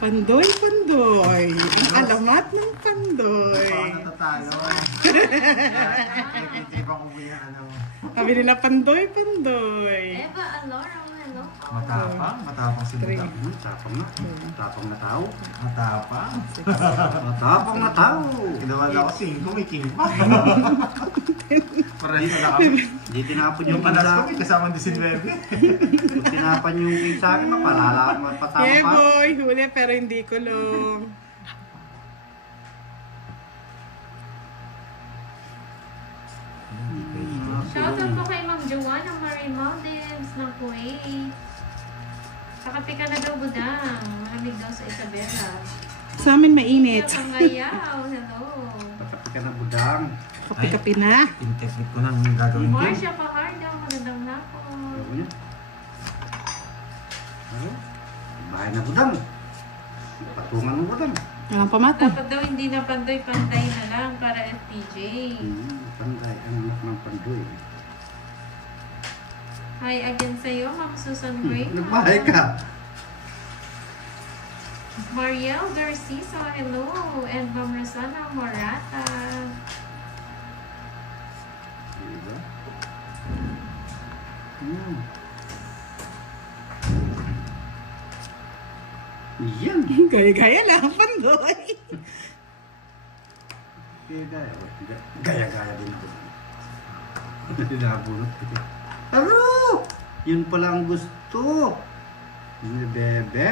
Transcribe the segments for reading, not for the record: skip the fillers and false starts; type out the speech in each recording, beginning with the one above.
Pandoy, Pandoy. Ang alamat ng Pandoy. Ako natatalo. Nagtitripan ko po yung ano. Sabi nila Pandoy, Pandoy. Eva, Alora, hello. Matapang si Budak. Tapang na. Tapang na tao. Matapang. Matapang na tao. Kinawala ko 5, may king pa. Parang na kami. Hindi tinapon Yung yung panas sa ko, akin. may kasama 19. Kung tinapan yung king sa akin, mapalala, mapatama Yeah, pa. boy. Huli pero hindi kulong. Shoutout po kay Ma'am Joanna Marie Maldives ng Kuwait. Kakape ka na daw, Budang. Malamig daw sa Isabela. Sa amin mainit. Pangayaw, hello. Pagkapi ka na budang. Kapi-kapi na. Internet ko nang gagawin ko. Marcia Pacarda, magandang hapon. Ano niya? Ano? Bahay na budang. Patungan ng budang. Walang pamata. Dapat daw hindi na pandoy-pantay na lang para FPJ. Panday. Ang anak ng pandoy. Hi again sa'yo, Ma'am Susan Gray. Nagbahay ka. Mariel Garcisa, hello. And Ma'am Rosana Morata. Diba? Yan. Gaya-gaya lang, Pandoy. Gaya-gaya din ako. Nabunot ko. Pero, yun pala ang gusto. Ni bebe.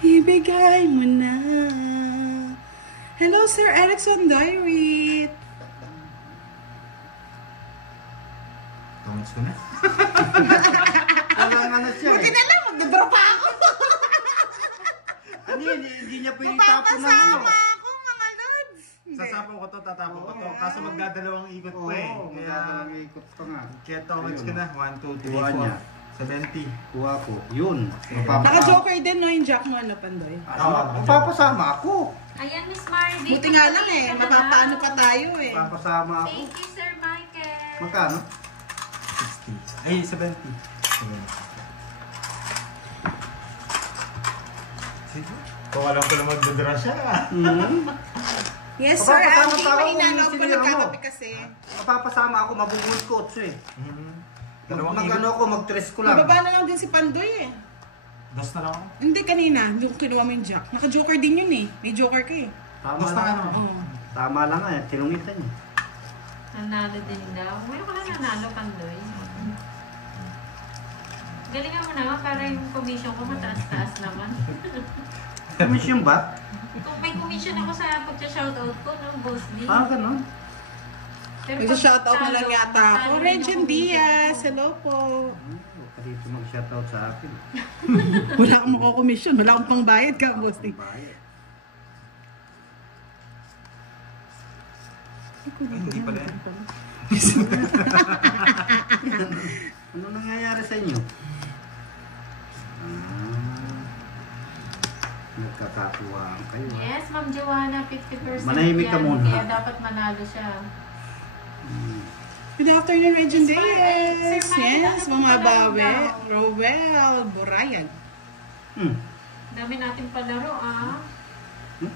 Ibigay mo na. Hello, Sir Erickson Diary. Comments ko na. Wala nga na siya. Buti na lang, magdodrop pa ako. Ano yun? Hindi niya pwede tapon ng ano. Ako, mga lods. Sasapaw ko to, tatapon ko to. Kaso magdadalawang ikot ko eh. Oo, magdadalang ikot pa nga. Kaya comments ko na. 1, 2, 3, Kuha niya. 4, 70. Kuha ko. Yun. Naka-joker din, no, yung jack mo, ano, Pandoy. Mapapasama ako. Ayan, Miss Marvin. Buti nga lang eh, mapapaano pa tayo eh. Mapapasama ako. Thank you, Sir Michael. Magkano? 60. Ay, 70. Sige. Kung alam ko lang magdadra siya. Yes, Sir Mapapasama Andy, pa ako mahina kung lang po sinira mo. nagkakape kasi. Mapapasama ako, mabubul ko eh. Dalawang Mag-ano ikot. ako, mag-tres ko lang. Mababa na lang din si Pandoy eh. Das na lang ako. Hindi kanina, yung kinuha mo yung jack. Naka-joker din yun eh. May joker ka eh. Tama Das na lang. ano. Oo. Tama lang nga, tinungitan niya. Nanalo din daw. Meron ka na nanalo, Pandoy. Galingan mo naman para yung commission ko mataas-taas naman. Commission ba? Kung may commission ako sa pagsa-shoutout ko, no, Boss D. Ganun. Pero Nagsa-shoutout na lang talo- yata ako. talo rin Regine yung commission Diaz, ko. hello po. Huwag ka dito mag-shoutout sa akin. Wala akong makakomisyon, wala akong pangbayad ka, boss. Bayad. Ay, hindi pala yan. Ano nangyayari sa inyo? Nagkakatuwaan kayo. Yes, Ma'am Joanna, 50% Manahimik ka yan. muna. Kaya dapat manalo siya. Good afternoon, Regine Sir Diaz. Mike, Yes, ano mga pala bawe. daw? Rowell, Burayan. Dami natin palaro, ah.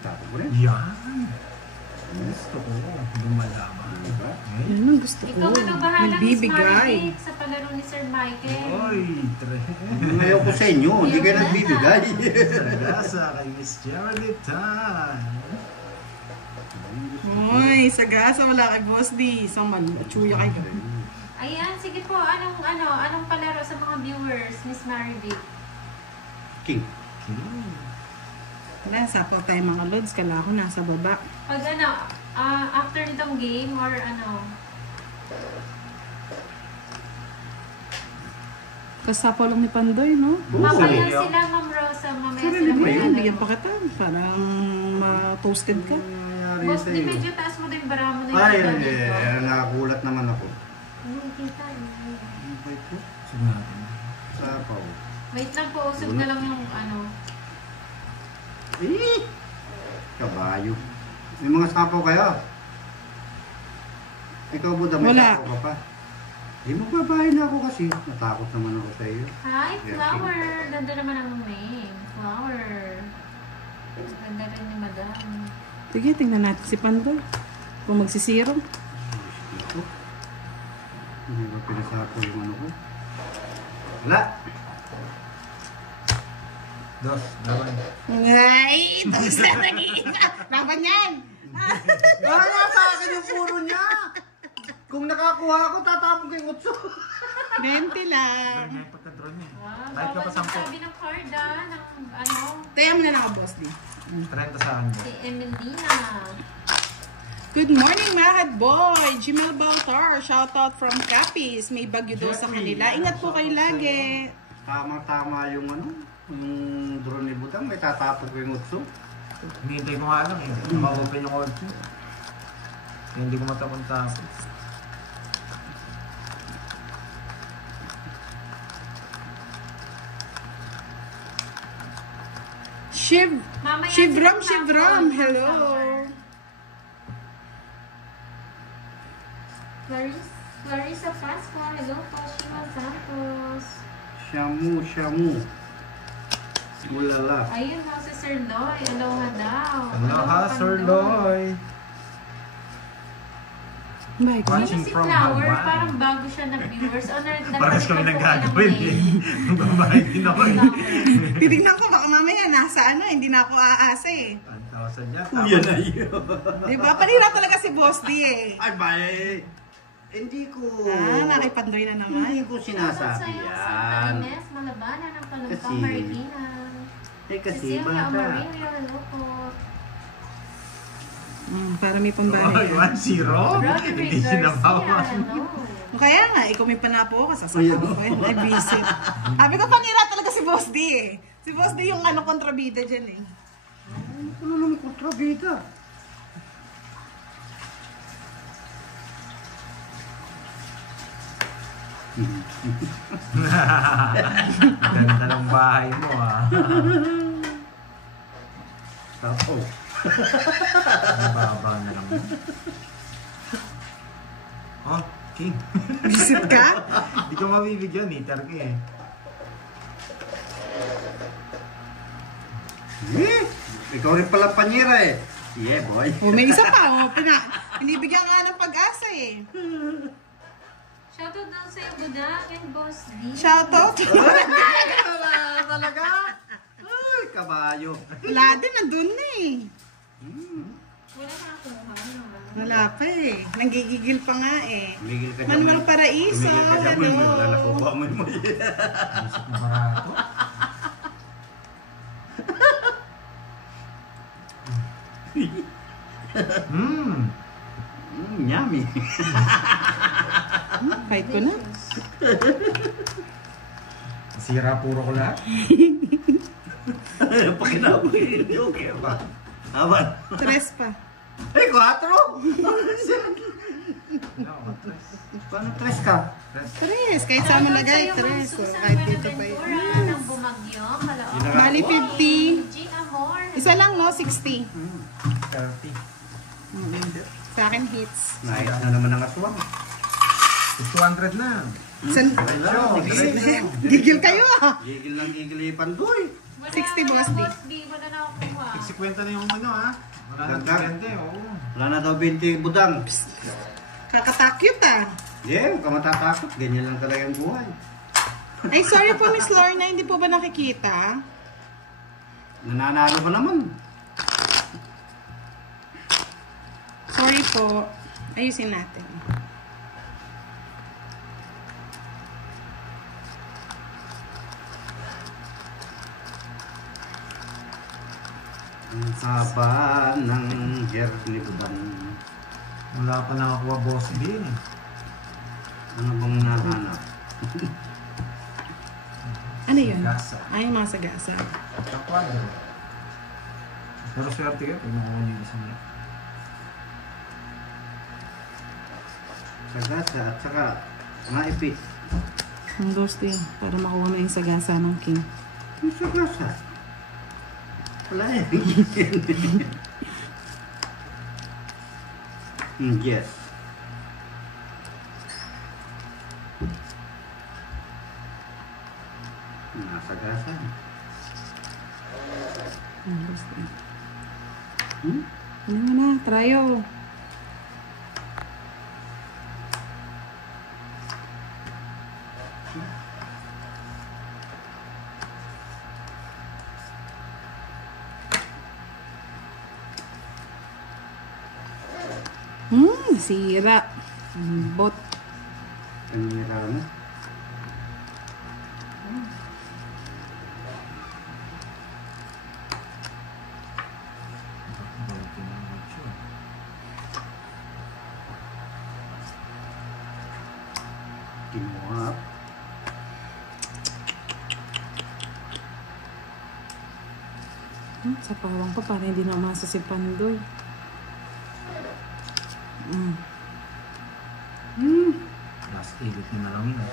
Tapo ko rin. Yan. Gusto ko. Lumalaban. Diba? Yan ang gusto ko. Ikaw ano bahala, Miss Nagbibigay. Marvick, sa palaro ni Sir Michael. Oy, Ngayon ko sa inyo, hindi kayo nagbibigay. Sagasa kay Miss Geraldine Tan. Uy, sagasa wala kay Boss D. Isang chuya kayo. Ayan, sige po. Anong palaro sa mga viewers, Miss Marvick? King. Wala, sapaw tayo mga lods. Kala ko nasa baba. Pag after nitong game or ano? Kasapaw lang ni Pandoy, no? Mamaya sila, Ma'am Rosa. Mamaya Sige sila. naman yan. maglalaro. Bigyan pa kita. Parang ma-toasted ka. Boss, di medyo taas mo din bara mo na Ay, yung hindi. Nakakulat naman ako. Ano kita? Wait po. Sige natin. Sapaw. Wait lang po, usog na lang yung ano. Kabayo. May mga sapaw kayo. Ikaw, Buda, may Wala. sapaw ka pa. Di magbabahay na ako kasi. Natakot naman ako sa iyo. Hi, Flower! Ganda naman ang name. Flower. Ganda rin ni Madam. Sige, tingnan natin si Pandoy. Kung magsisiro. Ito. Hindi ba pinasapo yung ano ko? Wala. Dos, laban. Ay, ito sa nag-iingat. Laban yan. Kaya sa akin yung puro niya. Kung nakakuha ako, tatapon ko yung utso. 20 lang. Ganyan yung pagka-draw niya. Wow, Kahit ka bawal pa 10. magsabi ng card ng ano, Taya mo na lang ako, boss D. 30 sa akin. si Emelina. Good morning, Mahad Boy! Jimel Baltar, shoutout from Capiz. May bagyo daw sa kanila. Ingat po kayo lagi. Tama-tama yung ano, yung drone ni Budang, may tatapon ko yung utso. Hinihintay ko nga lang eh. Ma-open yung kotse. Kaya hindi ko matapon-tapon. Mamaya Shivram, si Shivram, Flower. hello. Clarissa Pasco, hello po. Shima Santos. Shamu. Ulala. Ayun ho, si Sir Loy. Aloha daw. Aloha, Sir Loy. My God. Watching Si from Flower, Hawaii. parang bago siya na viewers. Parehas kami nagagawin eh. Magbabahay din ako eh. Titignan ko, baka mamaya nasa ano, hindi na ako aasa eh. 1,000 niya. Kuya na yun. Diba? Panira talaga si Boss D eh. Ay, bay. Hindi ko... Nakipandoy na naman. Hindi ko sinasabi yan. Ines, Malabanan ng Palumpang Kasi- Marikina. Eh kasi Cecilia bata. Amarillo, hello po. Para may Oh, pambali. 1-0? Roderick Hindi Garcia, sinabawan. hello. Kaya nga, ikaw may panapo ka, sasapaw ko yun. Ay, busy. Sabi ko, panira talaga si Boss D eh. Si Boss D yung ano, kontrabida dyan eh. Ano naman kontrabida? Ganda ng bahay mo ah. Tapo. Nababa na lang. Oh, King. Visit ka? Hindi ka mabibigyan, meter ka eh. Ikaw rin pala panyera eh. Yeah, boy. May isa pa, pinibigyan nga ng pag-asa eh. Shoutout daw sa'yo, Budak and Boss D. Shoutout. Talaga? Ay, kabayo. Wala din, nandun na eh. Wala ka nakuha. Wala pa eh. Nanggigigil pa nga eh. Tumigil ka Manuel Paraiso, Tumigil ka dyan, hello. wala nakuha mo mo yan. Isip na barato. Yummy. Fight ko na. Sira puro ko lahat. Pakinabay. Okay ba? Aban. Tres pa. Ay, 4? Paano 3 ka? Tres. Kahit sama na guys, tres. So, kahit dito pa yun. Ng Bumagyo, Kalaon. Bali 50. G. Amor. Isa lang no, 60. 30. Sa akin hits. Nais na naman ang aswang. 200 na. San? Gigil kayo ah. Gigil ng gigil yung pandoy. 60 Boss D. Wala na ako kuha. 50 na yung ano ha. Wala na Ganda. 20 oo. Wala na daw 20 budang. Kakatakyut ah. Yeah, huwag ka matatakot. Ganyan lang talaga ang buhay. Ay, sorry po Miss Lorna, hindi po ba nakikita? Nananalo pa naman. Sorry po. Ayusin natin. Ang haba ng hair ni budang. Wala pa nakakuha boss din. Ano bang nahanap? Ano yun? Gasa. Ay, mga sagasa. Sa kwadro. Pero swerte ka pag nakuha niyo yung isa niya. Sagasa at saka maipis. Ang gusto yun, para makuha mo yung sagasa ng king. Ang sagasa. Wala eh. Yes. Nasagasan. Ano mo na, tryo. Sira. Bot. Kanira na. Kinuha. Sa pawang ko, parang hindi na umasa si Pandoy. Last 8 na lang yun.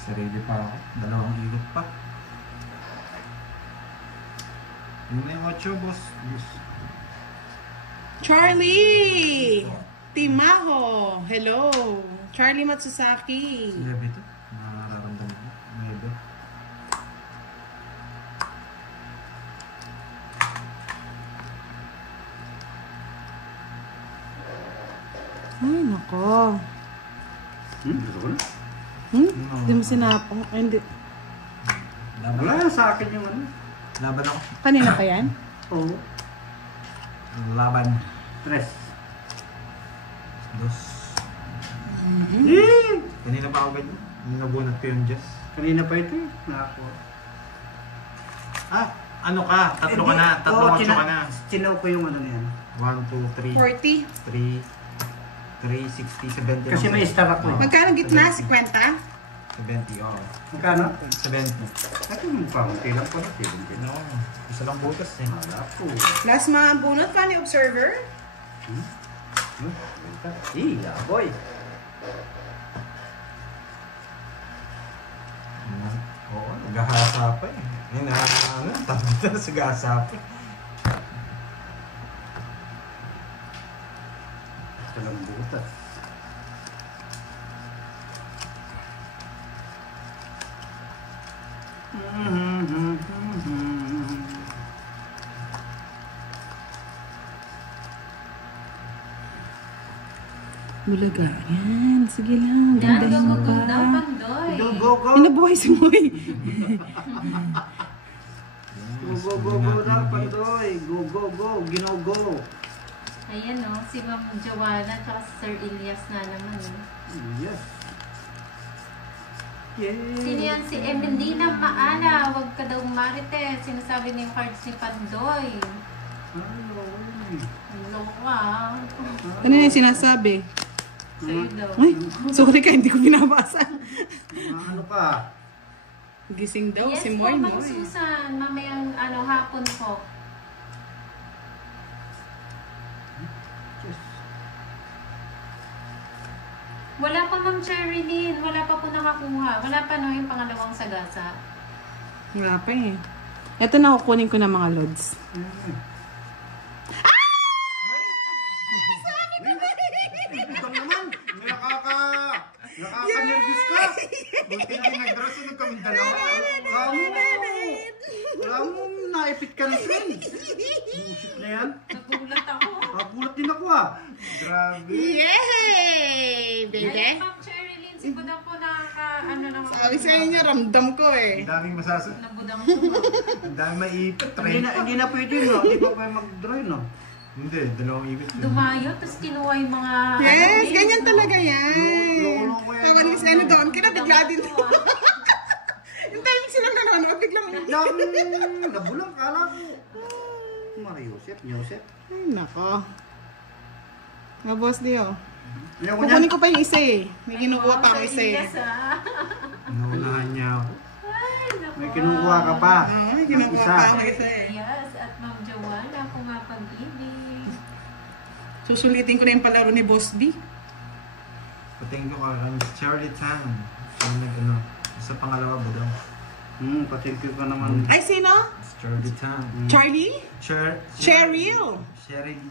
Sarili pa ako. 2 ilot pa. Yun na yung 8, boss. Yes. Charlie! Timaho! Hello! Charlie Matsusaki. Si Lebe ito. Nararamdaman ko. Lebe. Ay, nako. Gusto ko na. Hindi mo sinapong. Ay, hindi. Laban Wala sa akin yung ano. Laban ako. Kanina pa yan? Oo. Laban. 3. 2. Kanina pa ako ganyan. Nabunot ko yung Jess. Kanina pa ito eh. Nakakuha. Ah, ano ka? Tatlo ka na. Tatlo ka na. Chinaw ko yung ano niyan. 1, 2, 3. 40. 3, 60, 70. Kasi may star ako eh. Magkano gitna? 50? 70, oo. Magkano? 70. Ito yung paunti lang pala. 70 No, isa lang butas eh. Wala po. Last mga bunot, funny observer. Iya, boy. Oo, naghahasa pa eh. Ano, tama na sa gasa pa eh. Ito lang butas. Bulaga. Yan. Sige lang. Yan, Gandahin mo go pa. daw, Pandoy. Go, go, go. Inabuhay si Moy. Go, go, go, go na, Pandoy. Go, go, go. Gino, go. Ayan o, si Ma'am Joanna at si Sir Elias na naman. Yes. Sino yan? Si Emelina Maana. Huwag ka daw marites. Sinasabi niya yung cards ni Pandoy. Hello ka. Ano yung sinasabi? Sa'yo daw. Ay, sorry ka, hindi ko binabasa. Ano ka? Gising daw Yes si po, Moy. Ma'am Susan. Mamayang hapon po. Yes. Wala pa Ma'am Cherilyn. Wala pa po nakakuha. Wala pa no yung pangalawang sagasa. Wala pa eh. Ito na kukunin ko ng mga lods. Ikaw naman. Nakaka-nervous ka. Buti na yung nag-draw, sunod kami dalawa. Wala mo, naipit ka na friend. Bullshit na yan. Nagulat ako. Nagulat din ako ah. Grabe. Yay! Ayun, Ma'am Cherilyn. Si Budang po naman. Sabi sa inyo, ramdam ko eh. Ang daming masasabi. Nabudang po. Ang daming maipit. Hindi na pwede no. Hindi pa pwede mag-draw no. Hindi, 2 ibig. Dumayo, tapos kinuha yung mga... Yes, ganyan talaga yan. Lolo ko yan. Sabi ni Miss Eno doon, kinabigla din. Yung timing silang nanonood, biglang... Nabulang kala ko. Mariusep, Joseph. Ay, nako. Nga boss Dio. Ayaw ko niyan. Kukunin ko pa yung isa eh. May kinukuha pa ako isa eh. Naunahan niya ako. May kinukuha ka pa. May kinukuha Isa. pa ako isa eh. Yes, at Ma'am Joanna, kung mapag-ibig. Susulitin ko na yung palaro ni Boss B. Patingin ko kay Charlie Tan. Ano, sa pangalawa ba daw? Patingin ko naman. Ay, sino? Charlie Tan. Charlie? Cheryl. Sherilyn.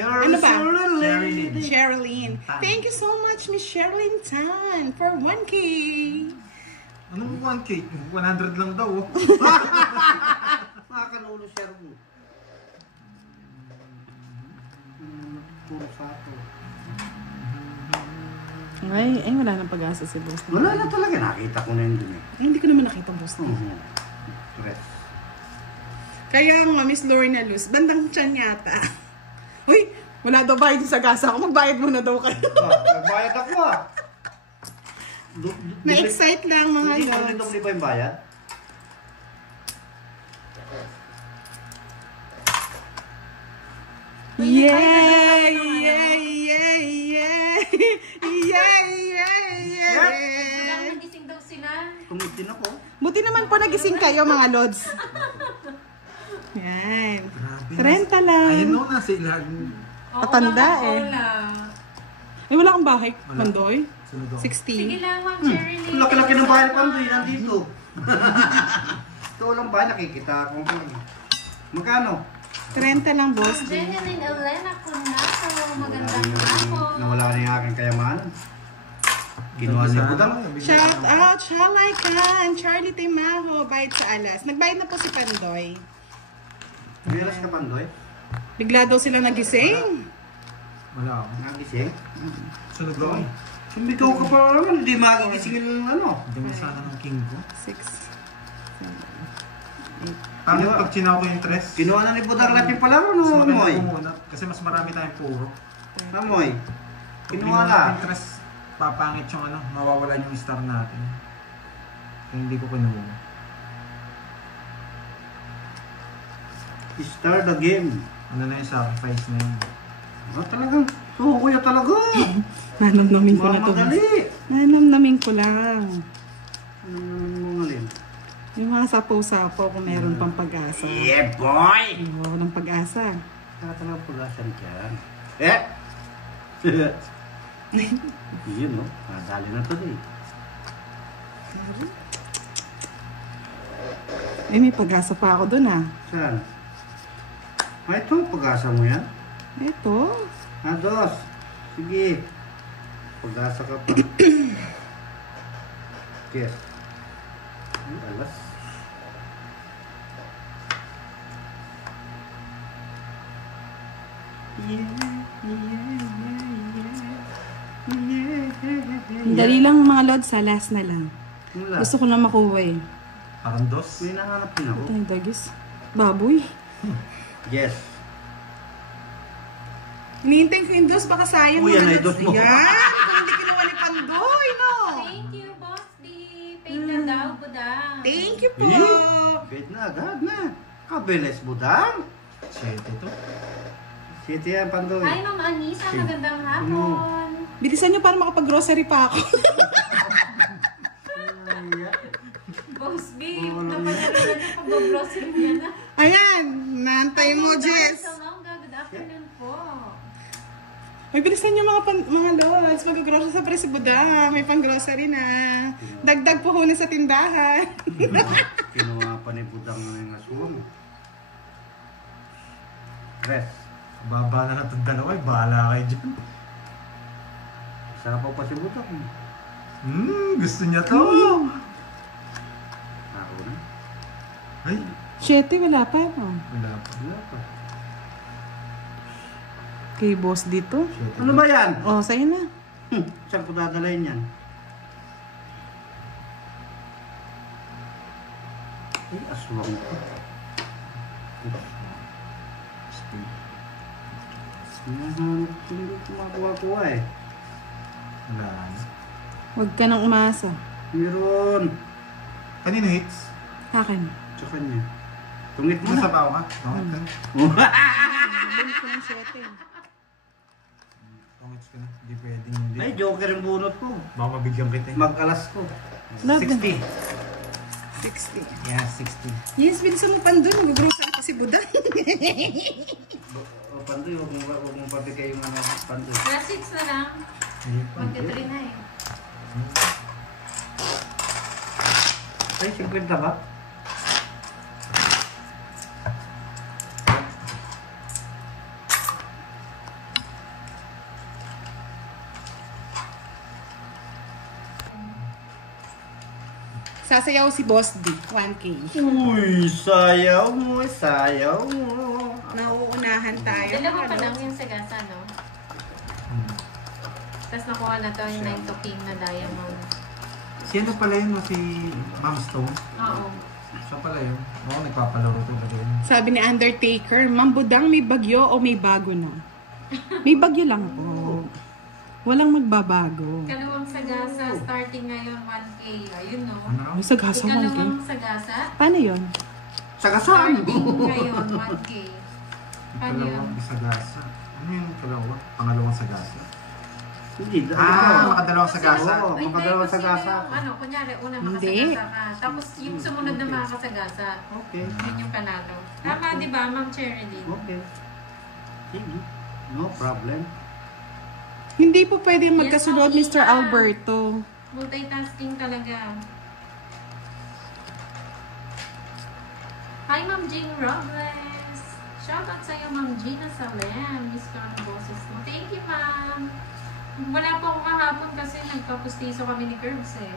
Ano ba? Sherilyn. Thank you so much, Miss Sherilyn Tan, for 1K. Anong 1K? 100 lang daw. Makakalulo siya rin. Puro sato. Ay, wala nang pag-asa si Boss. Wala na talaga. Nakita ko na yun dun eh. Ay, hindi ko naman nakita, Boss. Stress. Kaya nga, Miss Lorna Luz, bandang tiyan yata. Uy, wala daw bayad sa gasa ako. Magbayad muna daw kayo. Nagbayad ako ah. Na-excite lang mga Hindi ko lods. nitong di ba yung bayad? Yay! Yay! Yay! Yay! Yay! Walang nagising daw sila. Tumitin ako. Buti naman po nagising kayo mga lods. Yan. Grabe. 30 lang. Ayun no, nasa ilalim. Patanda eh. Ay, wala kang bahay, Wala. Mandoy? Sunod ako. 60. Sige lang, Ma'am Sherilyn. Ang laki-laki ng bahay ni Pandoy, nandito. Ito lang ba, nakikita akong magkano? 30 lang, boss. Jeneline Elena Cunato, magandang hapon. Nawala na yung aking kayamanan. Kinuha niya po daw. Shout out, Shalay Khan, Charlie Timaho, bayad sa alas. Nagbayad na po si Pandoy. Bilas ka, Pandoy? Bigla daw sila nagising. Wala ako. Nagising? Sunod ako. Sumigaw ka pa naman, hindi magigisingin ng ano. Hindi mo sana ng king ko. 6. Ano pag chinaw ko yung tres? Kinuha na ni Budang lahat yung palaro, Mas no, maganda Amoy? ko muna. Kasi mas marami tayong puro. Amoy? Pag Kinuha kinuha na. yung tres, papangit yung ano, mawawalan yung star natin. Kaya hindi ko kinuha. Start the game. Ano na yung sacrifice na yun? Talagang, kuya talaga. Nanamnamin ko na to. Mamadali. Nanamnamin ko lang. Ano naman alin? Yung mga sapo-sapo kung meron pang pag-asa. Yeah, boy! Oo, ng pag-asa. Talagang pulasan dyan. Yun, no? Nadali na to eh. Eh, may pag-asa pa ako dun ah. Saan? Ito, pag-asa mo yan? Ito. Dos. Sige. Pag-asa ka pa. Yes. Ay, alas. Dali lang mga lods, sa last na lang. Wala. Gusto ko na makuha eh. Parang dos. May nanganap din ako. Ito yung dagis. Baboy. Yes. Hinihintay ko yung dos, baka sayang Uy, yan mga ay dos mo. Yan! Hindi kinuha ni Pandoy, no? Thank you, Boss D. Paid na daw, Budang. Thank you po. Bait na agad na. Kabilis, Budang. 7 to. City yan, Pandoy. Hi, Ma'am Anisa. Magandang hapon. Bilisan nyo para makapag-grocery pa ako. Boss B, napanalo na pag-grocery niya na. Ayan, naantay mo, Jess. Salonga, good afternoon po. Ay, bilisan nyo mga lods. Mag-grocery sa Presi Buda. May pang-grocery na. Dagdag po huni sa tindahan. Kinuha pa ni Budang na yung aswang. Rest. Baba na lang itong dalawa. Bahala kayo dyan. Sapaw pa si Budang. Gusto niya to. Ako na. Ay, 7, wala pa. No? wala pa. Wala pa. Kay boss dito. Ano ba yan? Oh, sa'yo na. Saan ko dadalayin yan? Ay, aswang ko. Hinahanap ko, hindi ko makuha-kuha eh. Wala na. Huwag ka nang umasa. Meron. Kanino hits? Akin. Sa kanya. Tungit mo na. Nasa bawa ka? Tungit ka na. Balik ko ng 7. Tungit ka na. Hindi pwedeng hindi. Ay, joker yung bunot ko. Baka mabigyan kita eh. Mag-alas ko. 60. 60. Yeah, 60. Yes, bilisan mo Pandoy. Mag-grocery pa si Buda. Pandoy, huwag mong pabigay yung ano, Pandoy. Last 6 na lang. Magka-3 na eh. Ay, 50 ba? Sasayaw si Boss D, 1K. Uy, sayaw mo, sayaw mo. Nauunahan tayo. Dalawa pa lang yung sagasa, no? Tapos nakuha na to yung 9 to king na diamond. Sino pala yun? Si Ma'am Stone? Oo. Siya pala yun. Oo, nagpapalaro ko ba yun? Sabi ni Undertaker, Ma'am Budang, may bagyo o may bago na? May bagyo lang po. Walang magbabago. Ikalawang sagasa, starting ngayon 1K. Ayun, no? Ano? May sagasa 1K. Ikalawang sagasa, Paano yun? Sagasaan starting mo. ngayon 1K. Paano yun? Dalawang sagasa. Ano yung dalawa? Pangalawang sagasa? Hindi. Makadalawang sagasa. Oo, Ay, makadalawang kasi sagasa. yung, ano, kunyari, unang Hindi. makasagasa ka. Tapos yung sumunod na makasagasa, Okay. yun yung panalo. Tama, di ba, Ma'am Cherilyn? Okay. Sige. No problem. Hindi po pwede Yes, magkasunod, Ma'am Mr. Ina. Alberto. Multitasking talaga. Hi, Ma'am Jean Robles. Shoutout sa'yo, Ma'am Gina Salem. Miss ko ang boses mo. Thank you, Ma'am. Wala po ako kahapon kasi nagpapustiso kami ni Curbs eh.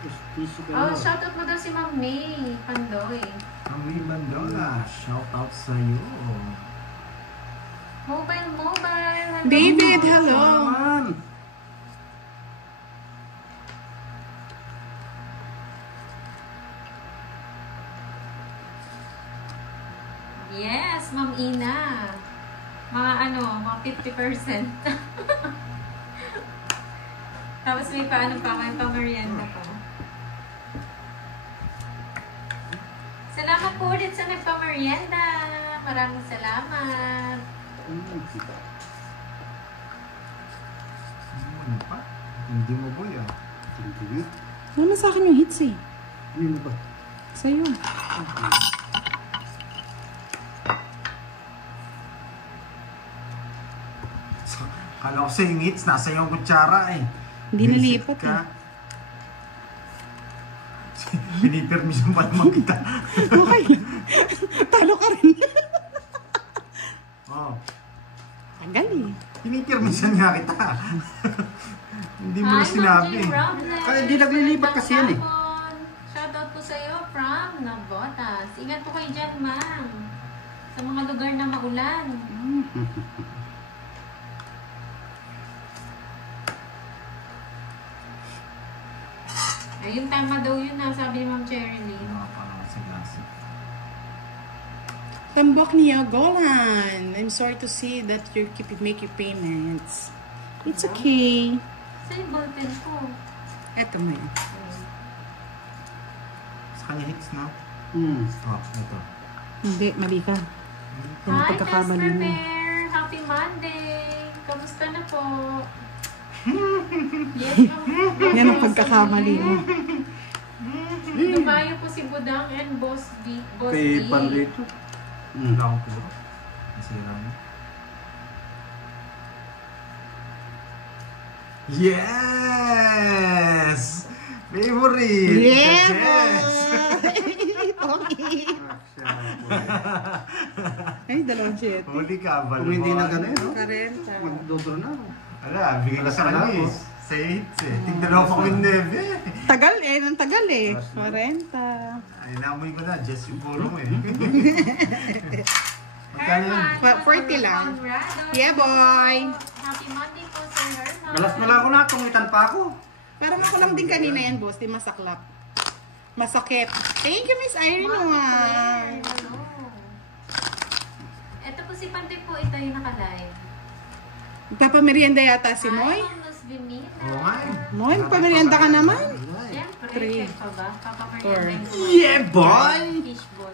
Pustiso ka Oh, na. shoutout mo daw si Ma'am May Pandoy. Ami Mandola, shout out sa'yo. Mobile. Hello. David, hello. Naman. Yes, Ma'am Ina. Mga mga 50%. Tapos may may pamerienda pa. Salamat po ulit sa nagpamerienda. Maraming salamat. Ano pa? Hindi mo boy ah. Hindi. Wala sa akin yung hits eh. Ano ba? Sa'yo. Kala ko sa yung hits, nasa yung kutsara eh. Hindi Visit nalipat ka. eh. Pinipermission pa naman kita. Okay lang. Talo ka rin. Oh, Tagal eh. pinipermission nga kita. Hindi mo na Hi, sinabi. Ma'am Jean Robles. Kaya hindi naglilipat kasi yan eh. Shoutout po sa iyo from Navotas. Ingat po kayo dyan, ma'am. Sa mga lugar na maulan. Ayun, tama daw yun na, sabi ni Ma'am Cherilyn. Tambok niya, Golan. I'm sorry to see that you keep making payments. It's okay. Saan yung ballpen ko? Eto mo yun. Sa kanya hits, no? Oh, ito. Hindi, mali ka. Yan ang Hi, pagkakamali Test mo. Prepare! Happy Monday! Kamusta na po? Yes, ma'am. Yan ang pagkakamali mo. Dumayo po si Budang and Boss D. Boss Kay D. Pandoy ito. Wala akong puro. Nasira mo. Yes! Favorite! Yeah, Yes! Okay. Ay, dalawang jet. Huli ka, Kung hindi na gano'n, no? Karenta. Magdodro na ako. Ala, bigay ka sa Wala kanya ako. eh. Sa hits eh. Tigdalawa pa kami neve. Tagal eh, nang tagal eh. 40. Ay, naamoy ko na. Just yung puro mo eh. Magkano yun? 40 lang. Conrado. Yeah, boy. Happy Monday po, Sir Herman. Malas na lang ako na, tungitan pa ako. Parang ako lang din kanina yan, boss. Di masaklap. Masakit. Thank you, Miss Irene. Claire, hello. Ito po si Pandoy po, ito yung naka-live. Nagpapamerienda yata si Moy. Hi, Ma'am Luz Vinila. Oo nga eh. Moy, nagpamerienda ka naman. Siyempre, Three. check pa ba? Four. Papamerienda ko. Yeah, boy! Fishball.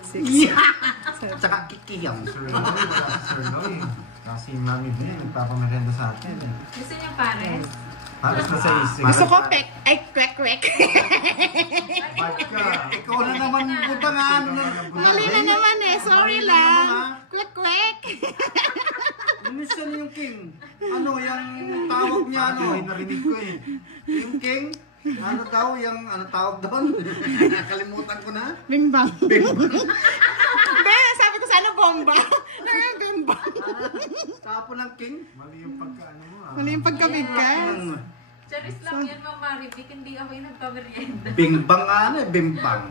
Tsaka kikiyam. Sir Loy, Sir Loy. Kasi Mami V, nagpapamerenda sa atin eh. Gusto niyo pares? Halos na sa isip. Gusto ko pek. Ay, kwek. Pagka. Ikaw na naman butangan. Mali na naman eh. Sorry lang. Kwek. ano, yung tawag niya, ano. Ay, narinig ko eh. Yung king, ano daw, yung ano tawag doon? Nakalimutan ko na. Bimbang. Hindi, sabi ko sana bomba. Bimbang. Tapo ng king. Mali yung pagkaano mo ah. Mali yung pagkabigkas. Charis lang yan, Ma'am Maribik. Hindi ako yung nagpamerienda. Bimbang nga ano eh, bimbang.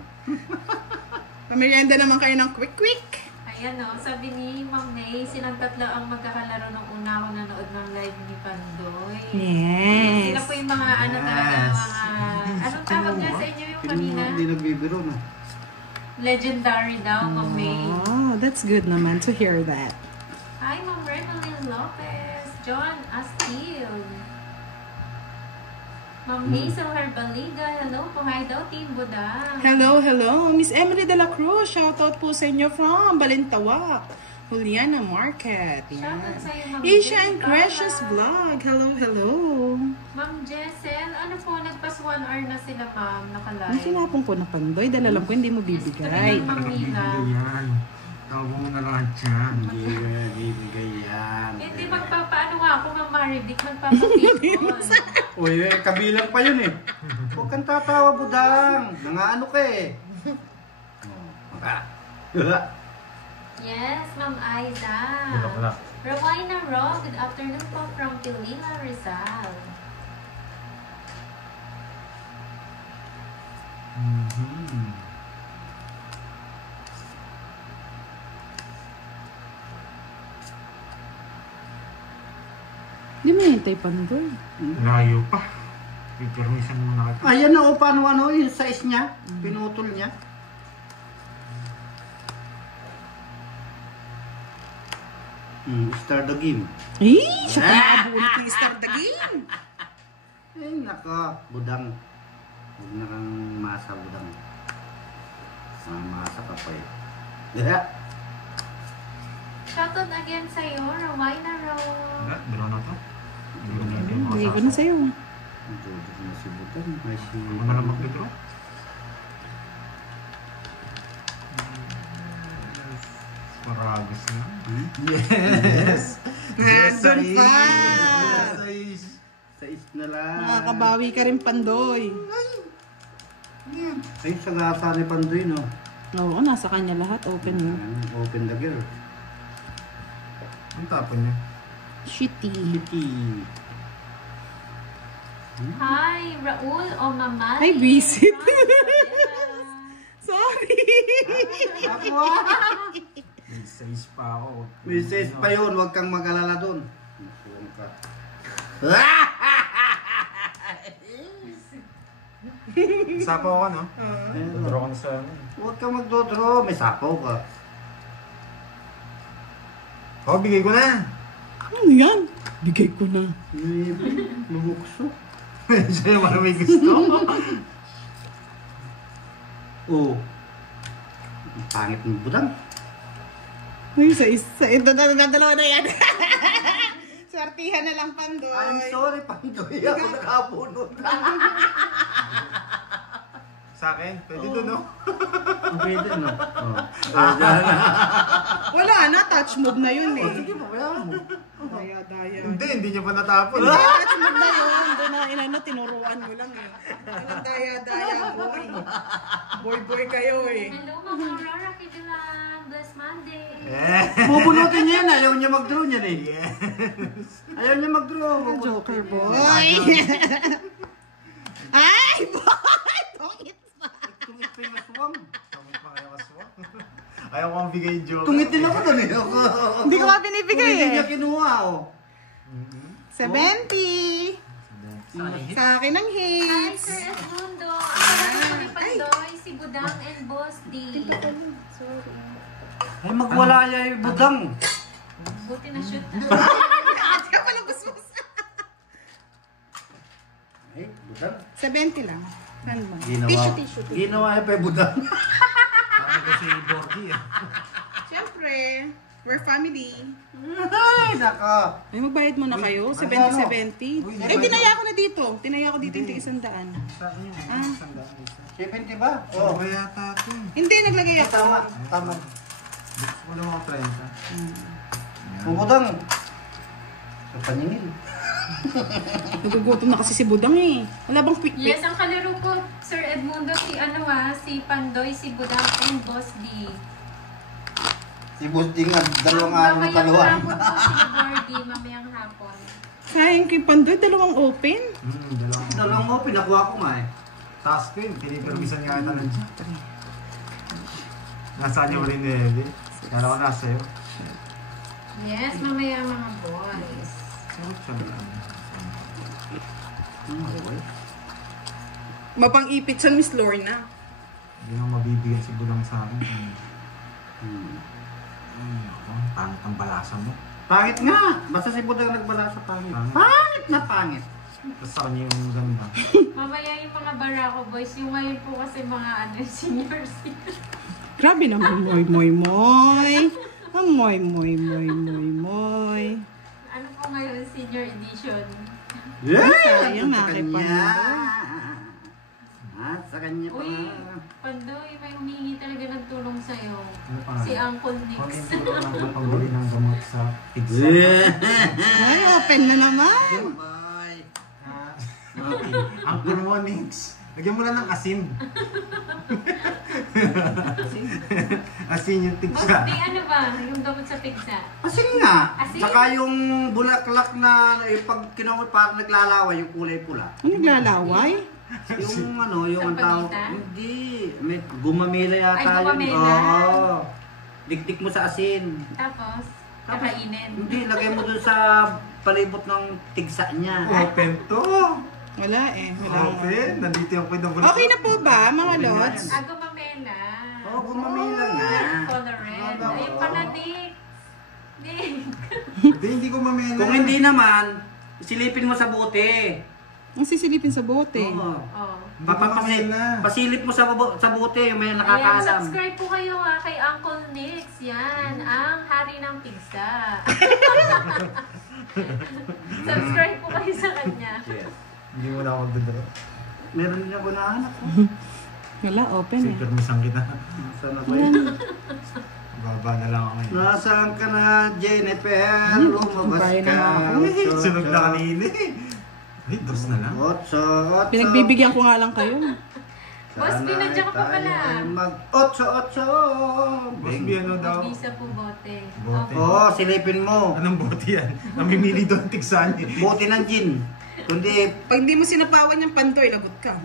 Pamerienda naman kayo ng quick. Ayan o, sabi ni Ma'am May, silang tatlo ang magkakalaro nung una ako nanood ng live ni Pandoy. Yes. Sila po yung mga ano talaga, mga... Anong tawag niya sa inyo yung kanina? Hindi nagbibiro na. Legendary daw, Ma'am May. Oh, that's good naman to hear that. Hi, Ma'am Renaline Lopez. John Astil. Ma'am Hazel Herbaliga. Hello po. Hi daw, Team Budang. Hello. Miss Emily de la Cruz. Shoutout po sa inyo from Balintawak. Juliana Market. Shoutout sa iyo, Ma'am Asia Jess and Precious Vlog. Hello. Ma'am Jessel, ano po, nagpas 1 hour na sila, Ma'am, Ang nakalive. sinapong ko na Pandoy, dahil alam ko hindi mo bibigay. Yes, Ma'am Mila. Yan. Tawag mo na lahat yan. Hindi bigay yan. Hindi, magpapaano nga ako, Ma'am Maribik, magpapapipon. Uy, kabilang pa yun eh. Huwag kang tatawa, budang. Nangaano ka eh. Yes, Ma'am Aiza. Bulaklak. Rowena Ro, good afternoon po from Pilila, Rizal. Hindi mo hintay Pandoy. Layo pa. Pipirmisan mo na kita. Ayan na o, paano ano yung size niya? Pinutol niya. Start the game. Siya pa nakabulit ni Star the Game. Eh, naka, budang. Huwag na kang masa, budang. Masa ka pa eh. Shoutout again sa'yo, Rowena Ro. Draw na to. Hindi ko na sa'yo. Jojo na si budang. Ay, si... Ako na lang mag-draw. Paragos na. Yes! Nandun pa. Sais na lang. Nakakabawi ka rin Pandoy. Ay, sa gasa ni Pandoy, no? Oo, nasa kanya lahat. Open mo. Open the girl. Ang tapon niya. Shitty. Kitty. Hi, Raul o Mamali. Ay, visit. Sorry. Ako May size pa ako. May size pa yun, huwag kang mag-alala doon. Masuwang ka. Sapaw ka, no? Draw ka na sa ano. Huwag kang magdodraw, may sapaw ka. Oh, bigay ko na. Ano yan? Bigay ko na. Lumukso. Siya yung may gusto. Oo. Ang pangit ng budang. Ay, dalawa na yan. Swertihan na lang Pandoy. I'm sorry, Pandoy. Ako nakabunod. Sa akin, pwede doon, no? Pwede, no? Wala na, touch move na yun eh. Sige, pabayaan mo. Daya. Hindi niya pa natapon. Touch move na yun. Doon na inano, tinuruan mo lang eh. Walang daya, boy. Boy kayo eh. Hello, Ma'am Aurora Kidilan. Bless Monday. Bubunutin niya yan. Ayaw niya mag-draw niyan eh. Yes. Ayaw niya mag-draw. Joker boy. Ay, boy! Tungit pa. Tungit pa yung aswang. Tungit pa kayo kaswa. Ayaw ko ang bigay joke. Tungit din ako doon eh. Hindi ko nga binibigay Hindi eh. niya kinuha oh. 70. Sa akin ang Hi, hits. Sir Edmundo. Ang pala ni Pandoy, si Budang and Boss D. Ay magwala yung budang. Buti na shoot. Ate ka pala busbus. Ay, budang. 70 lang. Ano ba? Ginawa. Tissue. Ginawa yung pa budang. Sabi ko si Bordy eh. Siyempre, we're family. Ay, naka. Ay, magbayad muna kayo. 70-70. Eh, tinaya ko na dito. Tinaya ko dito yung tig-100. Sa akin yun. Ah. 70 ba? Oo. Ba yata ito? Hindi, naglagay ako. Tama. Wala mo 30. Budang. Sa paningin. Nagugutom na kasi si Budang eh. Wala bang quick Yes, ang kalaro ko, Sir Edmundo, si Pandoy, si Budang, and Boss D. Si Boss D nga, dalawang araw na paluan. Mamayang hapon po si Gordy, mamayang hapon. Sayang kay Pandoy, dalawang open. Dalawang mo, pinakuha ko nga eh. Task ko yun, pinipermisan nga ito nandiyan. Nasaan niya rin eh, kala ko nasa iyo. Yes, mamaya mga boys. Sarap siya lang. Mapang-ipit siya, Miss Lorna. Hindi nang mabibigyan si Budang sa akin. Pangit ang balasa mo. Pangit nga! Basta si Budang nagbala sa pangit. Pangit. Pangit na pangit. Tapos sa kanya yung ganda. Mamaya yung mga barako boys, yung ngayon po kasi mga seniors. Grabe naman, moy. Ang moy. Ano po ngayon, senior edition? Sayang Sa nga kay kanya. Pandoy. Sa kanya pa. Uy, Pandoy, may humingi talaga ng tulong sa'yo. Ano pa? Si Uncle Nix. Konting tulong lang ang pagbili ng gamot sa pizza. Ay, open na naman. Bye. Ang Nix. Lagyan mo na ng asin. Asin yung Boss tigsa. D, ano ba? Yung gamot sa pigsa. Asin nga. Asin? Saka yung bulaklak na pag kinamot parang naglalaway yung kulay pula. Ano naglalaway? Yung ano, yung ang tawag. Sampagita? Hindi. May gumamela yata Ay, gumamela. Oo. Dikdik mo sa asin. Tapos, kakainin. Hindi, lagay mo dun sa palibot ng tigsa niya. Open to. Wala eh. Open. Nandito yung pwedeng Okay na po ba, mga lods? Gumamela. Oo, gumamela nga. Color red. Ayun pala, Nick. Nick. Hindi ko mamena. Kung hindi naman, silipin mo sa bote. Ang sisilipin sa bote. Oo. Oh. Pasilip mo sa bote, yung may Ayan, nakakaalam. subscribe po kayo kay Uncle Nix. Yan, ang hari ng pigsa. Subscribe po kayo sa kanya. Yes. Hindi mo na ako magdadaro. Meron din ako na anak. Wala, open eh. Permisan kita. Nasaan na ba yun? Baba na lang ako ngayon. Nasaan ka na, Jennifer? Lumabas Kumpay ka. na ako. Sunog na kanina eh. Ay, dos na lang. Otso. Pinagbibigyan ko nga lang kayo. Boss, pinadya ka pa pala. Mag-otso. Boss B, ano daw? Mag-visa po bote. Bote. Oo, silipin mo. Anong bote yan? Namimili doon tigsan eh. Bote ng gin. Kundi, Pag di mo sinapawan yung Pandoy, lagot ka.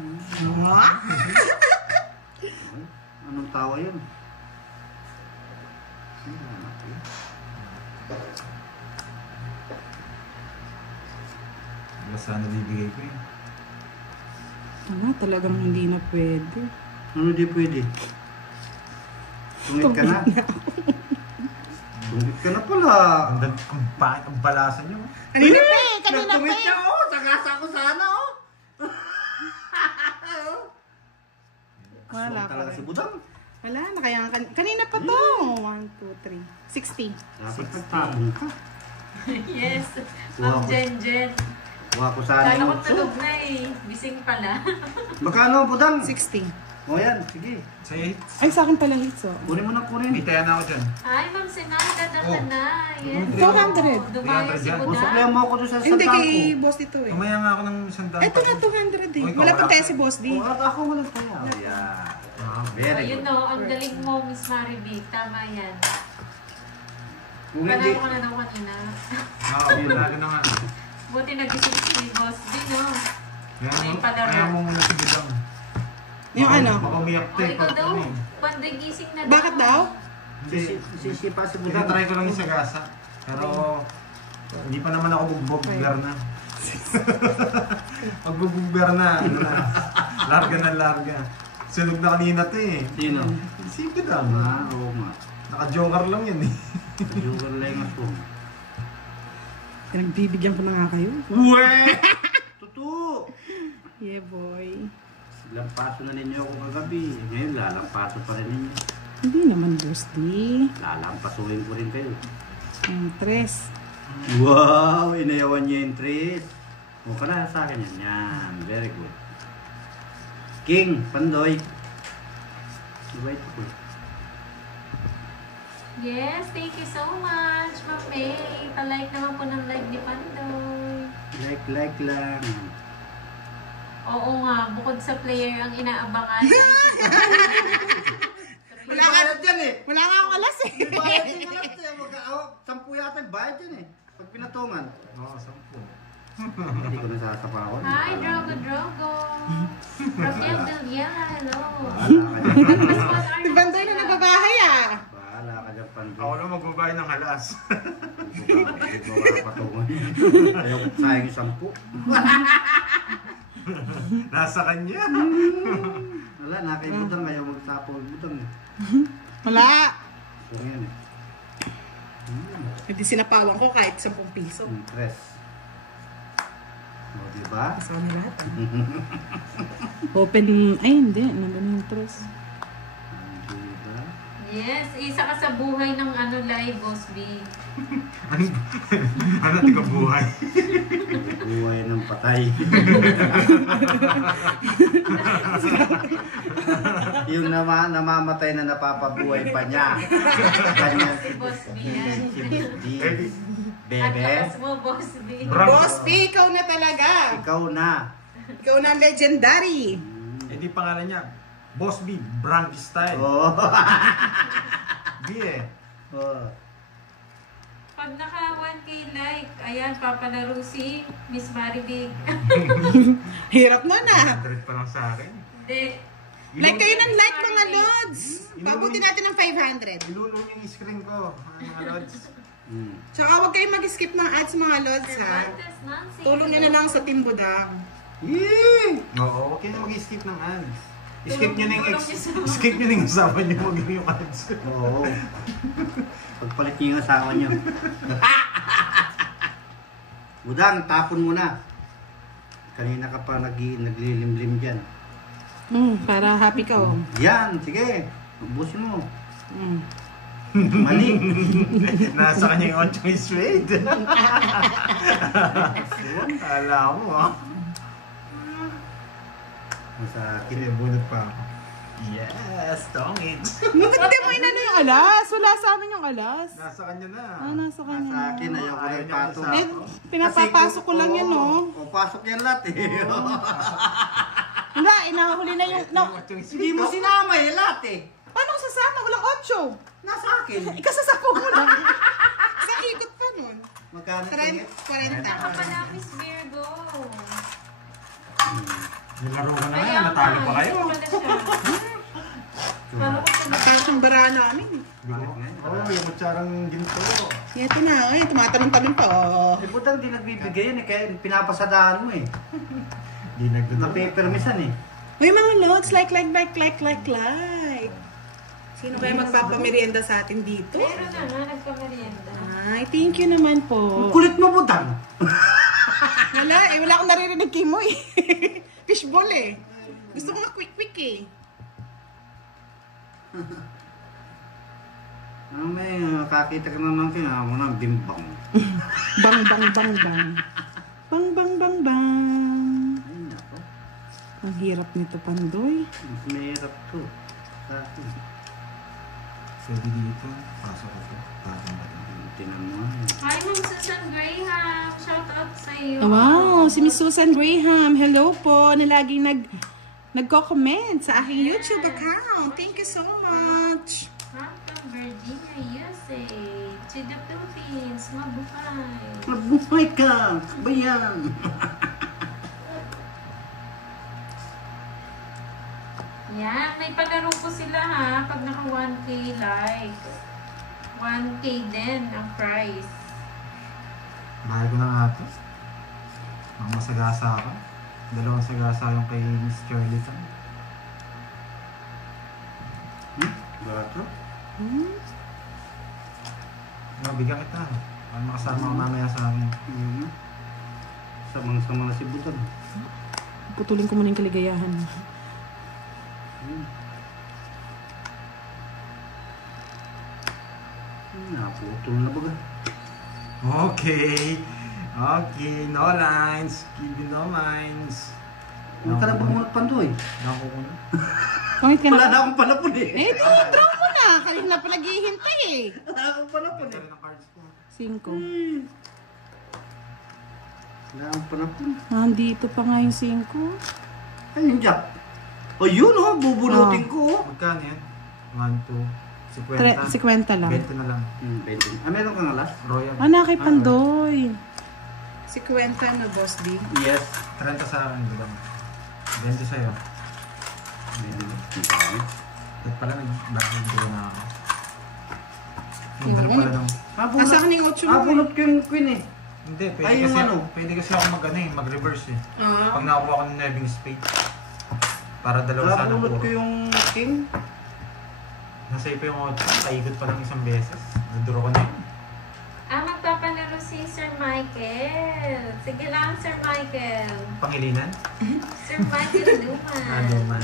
anong tawa yun? Basta nabibigay ko eh. Talagang hindi na pwede. Ano di pwede? Tungit ka na. Tungit ka na pala. Ang pangit ang balasa nyo. Kanina pa eh! Nagtungit niya, oh. Sagasa ko sana, oh. Wala Aswang talaga pa si rin. Budang. Wala na, kaya kanina pa to. 1, 2, 3. 60. Dapat nagtabong ka. Yes. Wow. Ma'am Jen. Kuha ko sana Kala ko yung tulog na eh. Bising pala. Magkano, Budang? 60. O yan, sige. Say, Ay, sa akin pala hits oh. Kunin mo na kunin. may taya na ako dyan. Hi, Ma'am Sinada. Na. Yes. 400. Dumayo si 300 yan. Buda. Masuklihan mo ako doon sa Hindi, sandal kay ko. boss dito eh. Tumaya nga ako ng sandal. Ito na, 200 eh. Uy, Wala wala pang tayo ka. si boss D. O, ako walang kaya. O, yan. Very Ayun good. no, ang galing mo, Miss Maribig. Tama yan. Kung hindi, Panalo ko na daw kanina. Oo, lalo na nga. Buti nagising si Boss din, no? May Kaya palaro. mo muna si Budang. Yung ano? Baka umiyak O, to eh. ikaw pag daw. ano eh. Panday gising na Bakit daw? Hindi. sisipa si Budang. Tinatry ko lang yung sagasa. Pero hindi pa naman ako bugbog-bugber na. Pag bugbog-bugber na, ano na. Larga na larga. Sunog na kanina to eh. Sino? Si Budang. Oo nga. Naka-joker lang yun eh. Joker lang ako. Pinagbibigyan ko na nga kayo. Uwe! Totoo! Yeah, boy. Lampaso na ninyo ako kagabi. Ngayon, lalampaso pa rin ninyo. Hindi naman boss D. Lalampasuhin ko rin kayo. Ang 3. Wow! Inayawan niyo yung trees. O, kana sa akin yan. Yan. Very good. King, Pandoy. Diba ito ko? Yes, thank you so much, Ma'am May. Pa-like naman po ng live ni Pandoy. Like lang. Oo nga, bukod sa player ang inaabangan. Wala bayad dyan eh. Wala nga akong alas eh. May bayad dyan alas eh. Sampu yata yung bayad dyan eh. Pag pinatungan. Oo, 10. Hindi ko nasasapawan. Hi, Drogo Drogo. Rafael Villela, hello. Si Bandoy na nagbabahay ah. Bahala ka dyan, Pandoy. Ako lang magbabayad ng halas. Hindi ko wala patungan. Ayaw ko sayang yung 10. Nasa kanya. Wala, nakaibutang. Ayaw magsapo ibutang eh. Wala. So yan eh. Hindi sinapawan ko kahit 10 piso. Tres. O, diba? Kasama lahat. Open, ay hindi. Nandun yung tres. Diba? Yes, isa ka sa buhay ng live, Boss B. Ano tiga buhay? Buhay ng patay. Yung namamatay na napapabuhay pa niya. Ganyan Si Boss B yan. si Bebe. At Bebe. lakas mo, Boss B. Bravo. Boss B, ikaw na talaga. Ikaw na. Ikaw na legendary. Eh di pangalan niya. Boss B, brand style. Oo. B eh. Oo. Pag naka 1K like, ayan, papalaro si Miss Maribig. Hirap na na. 100 pa lang sa akin. Hindi. Like kayo ng like mga lods. Pabuti natin ng 500. Ilulong yung screen ko. Mga lods. So huwag kayong mag-skip ng ads mga lods ha. Cervantes Nancy. Tulong nyo na lang sa Team Budang. Yee! Oo, okay na mag-skip ng ads. Tulong niyo sa- Skip nyo na yung asawa nyo mag yung ads. Oo. Pagpalit niyo yung asawa niyo. Budang, tapon mo na. Kanina ka pa naglilimlim dyan. Para happy ka oh. Yan, sige. Ubusin mo. Mm. Mali. Nasa kanya yung 8 straight. Alam mo ah. Masakit. Kinibunot pa ako. Yes, tongit. Hindi mo inano yung alas. Wala sa amin yung alas. Nasa kanya na. Nasa kanya. Sa akin, ayaw ko Ayaw ng niya patong. Eh, pinapapasok ko lang yun oh. O, pasok yan lahat eh. Wala, inahuli na yung... No. Hindi mo sinama eh, lahat eh. Paano ko sasama? Walang 8. Nasa akin. Ikasasapo mo lang. Sa ikot pa nun. Magkano 40. Saka pala, Miss Virgo. Nilaro ka na ngayon, natalo pa kayo. Parang bara namin. Oo, yung kutsarang ginto. Ito na, tumatanong-tanong pa. Oh. Eh, putang di nagbibigay yun eh, kaya pinapasadaan mo eh. Di nagdudulo. Napepermisan eh. Uy, mga loads, like. Sino kaya magpapamerienda sa atin dito? Meron na nga, nagpamerienda. Ay, thank you naman po. Kulit mo, Budang. Wala akong naririnig kay mo eh. Fishball eh. Gusto ko nga quick eh. May kakita ka naman kaya mo ng bimbang. Bang. Bang. Ay, nako. Ang hirap nito, Pandoy. Mas mahirap to. Sa akin. Pwede dito, pasok ako. Pasok ba ito? Tinan mo. Hi, Ma'am Susan Graham. Shout out sa iyo. Wow, si Miss Susan Graham. Hello po, na laging nagko-comment sa aking YouTube account. Thank you so much. From Virginia, USA. To the Philippines. Mabuhay. Mabuhay ka! Bayan! Yan, may palaro po sila ha. Pag naka 1K like. 1K din ang price. Mahal ko na nga ito. Ang masagasa ako. 2 sagasa yung kay Miss Charlton. Barato? Bigyan kita. Para makasama ko mamaya sa akin. Samang-sama na si Budang. Putulin ko muna yung kaligayahan. Naputol na baga. Okay, no lines. Give me no minds. Ano ka na bumunot Pandoy? Dako ko na. Pangit ka Wala na. na akong palapon eh. Eh, draw mo na. kanina pa naghihintay eh. Wala akong panapon Ito eh. rin ang cards ko. 5. Wala akong panapon. Nandito pa nga yung 5. Ay, yung jack. O yun oh, bubunutin ko oh. Magkano yan? 1, 2, 50 50. lang. 20 na lang. 20. Ah, meron ka nga last? Royal. Ano kay Pandoy? 50 na, Boss D. Yes. 30 sa akin. 20 sa'yo. Ba't pala nag-background na ako? Yung dalawa pala nung... Nasa akin yung 8 mo. bunot ko yung queen eh. Hindi, pwede Ay, yung kasi, ano? pwede kasi ako mag-reverse eh. Ah. Pag nakakuha ko ng neving spade. Para dalawa sana Bunot ko puro. yung king. Nasa ipa yung 8, kaikot pa lang isang beses. Naduro ko na yun. Magpapalaro si Sir Michael. Sige lang, Sir Michael. Pangilinan? Sir Michael Duman. Duman.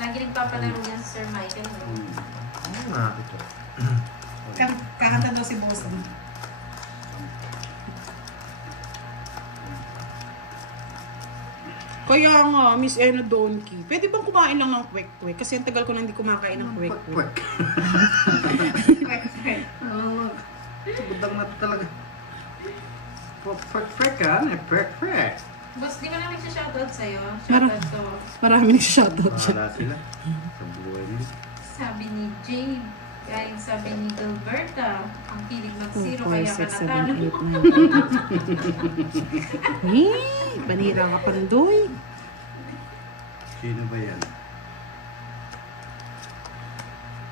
Lagi nagpapalaro yan si Sir Michael. No? Ano nga ito? Kakanta daw si Boss D. Kaya nga, Miss Ena Donkey, pwede bang kumain lang ng kwek-kwek? Kasi ang tagal ko na hindi kumakain ng kwek-kwek. Kwek. Budang na talaga. Kwek ha? Kwek. Boss, di ba na nagsha-shoutout sa'yo? Meron. Shoutout ko. Marami nag-shoutout siya. Bahala sila. Sa buhay nila. Sabi ni Jade, kaya sabi ni Gilberta, ang kilig mag-zero, 4, kaya 5, ka 6, 7, natalo. 8, 9, 10. Eh, panira ka Pandoy. Sino ba yan?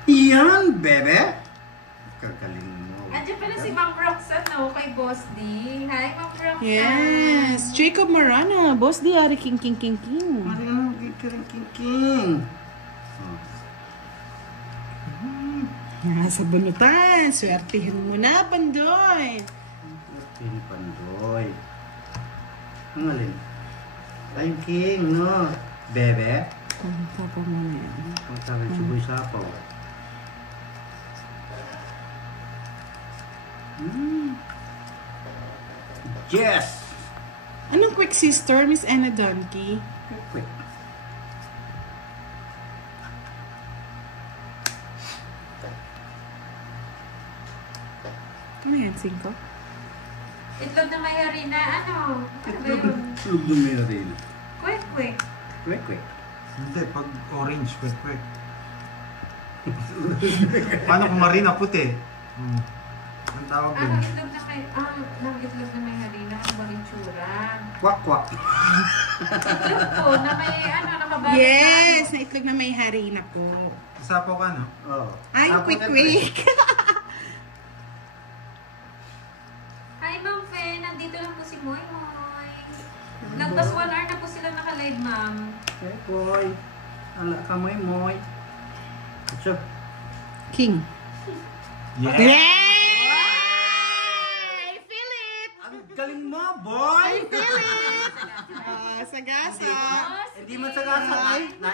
Yan, bebe! Kagaling mo. Andiyan pala si Ma'am Roxanne, no? Kay Boss D. Hi, Ma'am Roxanne. Yes, Jacob Marana, Boss D, Ari King. Marino, king. Nasa bunutan, swertihin mo na, Pandoy. Pini Pandoy. Ang alin? Ay, king, no? Bebe? Kumpa pa mo na yan. Ang sabi, suboy sapaw. Yes! Anong quick sister, Miss Anna Donkey? Quick. Ano yan, 5? Itlog na may harina, ano? Ano ba yun? Tulog ng meron. Quick. Quick. Hindi, pag orange, kwek-kwek. Paano kung marina puti? Ang tawag Ano din. itlog na may, ng itlog na may harina, ano bang itsura? Kwak. Itlog po, na may, nakabalot. Yes, na itlog na may harina po. Sapaw ka, no? Oh. Ay, quick. Hi, Ma'am Fe. Nandito lang po si Moy Moy. Nagpas 1 hour na po sila naka-live, ma'am. Hey, boy. Ala ka moy. So, King. Yeah! Yay! I feel it! ang galing mo, boy! Sagasa. Hindi man sagasa.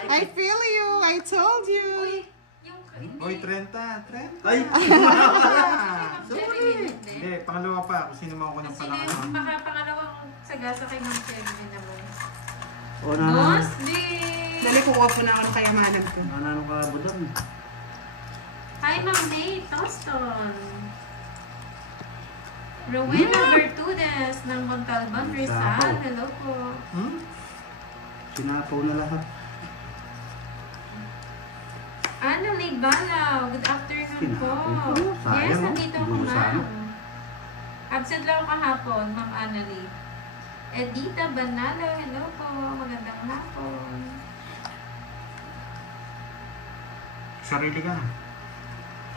I feel you. I told you. Yung Oy, 30. Ay! Sorry. Hindi, pangalawa pa. Kung sino mo ako ng Sino yung pangalawang sagasa kay Ma'am Shelby naman? O, Boss D! Dali, kukuha po na ako ng kayamanan ko. nanano ka, budang? Hi, Ma'am Nate Toston. Rowena Bertudes ng Montalban, Rizal. Hello po. Sinapaw na lahat. Annalie Balaw, good afternoon po. Sayang, Yes, oh. nandito ako, Gulo ma'am. sana. Absent lang ako kahapon, Ma'am Annalie. Edita Banalo, hello po. Magandang hapon. Sarili ka na.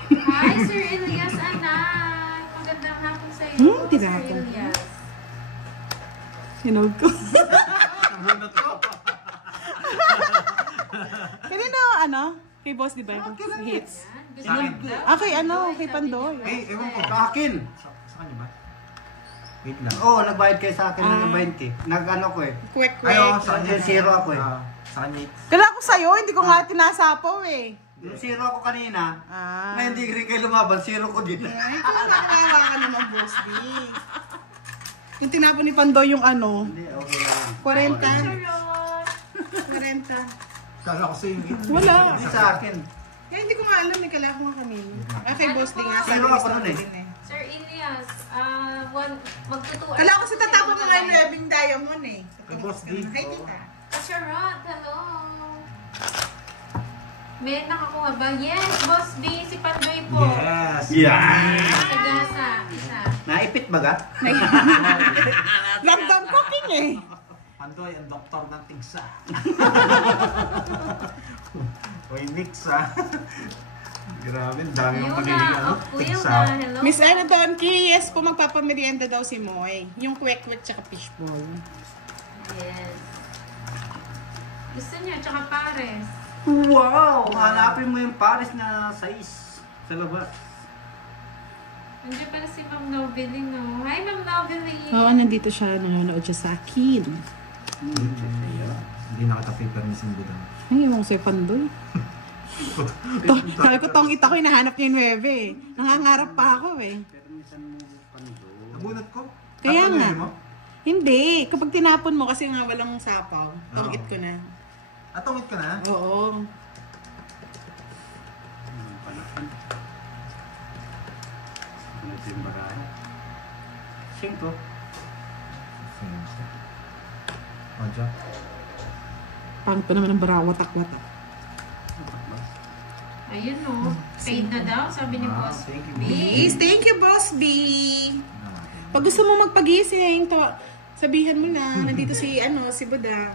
Hi, Sir Elias Anak. Magandang hapon sa iyo, Sir tinapon. Elias. Sinog ko. Nabunot ko. Kanino, Kay Boss, di ba? Hits. Yan, gusto Sa akin. mo daw? Ah, kay Pandoy. Eh, ewan ko. Sa akin. Sa kanya ba? Wait lang. Oo, nagbayad kayo sa akin ng 20. Nag-ano ko eh. Quick. Ay, oo, sa kanya. Zero ako eh. Sa kanya. Kala ko sa'yo, hindi ko nga tinasapaw eh. Yung zero ako kanina. Ah. Ngayon di rin kayo lumaban, zero ko din. Ay, nakakawa ka naman, Boss B. Yung tinapon ni Pandoy yung Hindi, okay lang. 40. Charot. 40. Kala ko sa'yo yung Wala. Hindi sa akin. Eh, hindi ko nga alam. May kala ko nga kanina. Ah, kay Boss D nga. Sabi Ano ko ka pa sa nun eh? akin eh. Sir Elias, magtutuan. Kala ko sa tatapon mo nga yung Webing Diamond eh. Kay Boss D. Hi, tita. Charot, hello. May nakakuha ba? Yes, Boss B, si Pandoy po. Yes! Yeah! Sagasa, isa. Naipit ba ga? Ramdam cooking eh. Pandoy, ang doktor ng tigsa. Uy, Nix ah. Grabe, ang dami mong magiging ano, tigsa. Hello. Miss Ana doon, yes po, magpapamerienda daw si Moy. Yung kwek-kwek tsaka fishball. Yes. Gusto niya, tsaka pares. Wow! Hanapin mo yung Paris na size sa labas. Andiyan pala si Ma'am Noveline, no? Hi, Ma'am Noveline. Oo, nandito siya. Nanonood siya sa akin. Hindi nakata-paper ni Simbudang. Ay, yung si Pandoy. Sabi ko, tong ita ko, hinahanap niya yung 9 eh. Nangangarap pa ako eh. Nabunot ko? Kaya Tapos nga. mo? Hindi. Kapag tinapon mo kasi nga walang sapaw, tongit ko na. Tungit ka na? Oo. Ano ito yung baraya? 5. O, Jack. Pangit pa naman ang barawatak-watak. Ayun, no? Paid na daw, sabi ni Wow, Boss thank you, B. Please, thank you, Boss B. Pag gusto mo magpagising, sabihan mo na, nandito si Budang.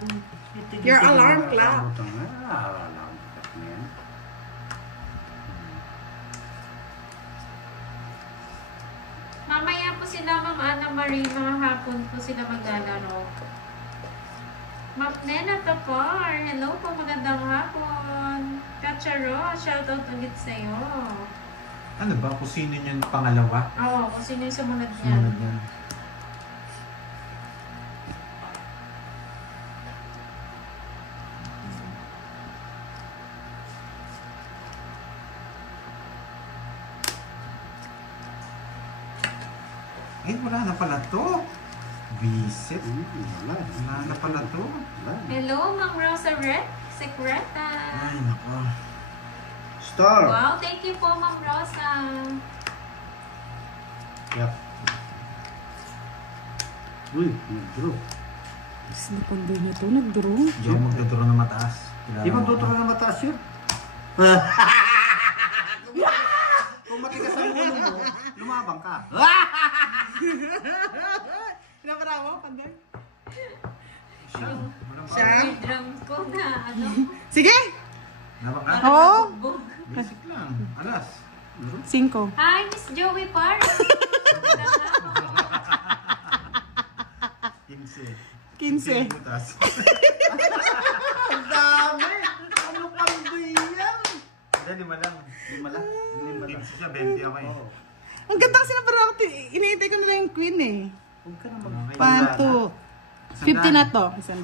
Your alarm clock. Alarm clock na yan. Mamaya po sila, Ma'am Ana Marie, mga hapon po sila maglalaro. Ma'am Nena Tapar, hello po, magandang hapon. Kacharo, shoutout ulit sa'yo. Ano ba? Kung sino yung pangalawa? Oo, kung sino yung sumunod niya. Sumunod yan. Eh, wala na pala to. Visit. Wala. Wala na pala to. Hello, Ma'am Rosa Secreta. Ay, nako. Star. Wow, thank you po, Ma'am Rosa. Yep. Uy, nag-draw. Mas na Pandoy na to, nag-draw. Hindi ako magdodoro na mataas. Di ba tuturo na mataas yun? Kung matigas ang ulo mo, lumabang ka. Pinapara mo, Pandoy? Siya. Siya? Yung drums ko na, ano? Sige! Nabang ka? Oo. Bugbog. Basic lang. Alas. 5. Hi, Miss Joey Park. 15. Butas. Ang dami! Ano pang yan? Hindi, 5 lang. 5 lang. 5 lang. 15 siya, 20 ako eh. Oo. Ang ganda kasi na parang iniintay ko nila yung queen eh. Huwag ka na mag- Panto. 50 na to. 100.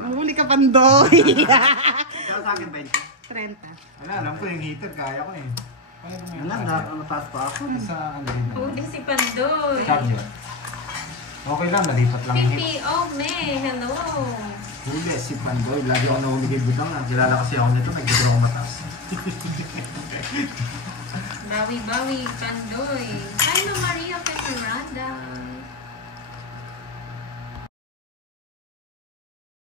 Mahuli ka, Pandoy. Ikaw sa akin, 20. 30. Wala, alam ko yung heater, kaya ko eh. Kaya ko Yan lang, mataas pa ako. Sa ano rin. Huli si Pandoy. Charger. Okay lang, malipat lang yung heat. PPO me, hello. Huli, si Pandoy. Lagi ako nahuli kay Budang. Kilala kasi ako nito, nag-draw ako mataas. Bawi-bawi, Pandoy. Hi, no Maria Pecoranda.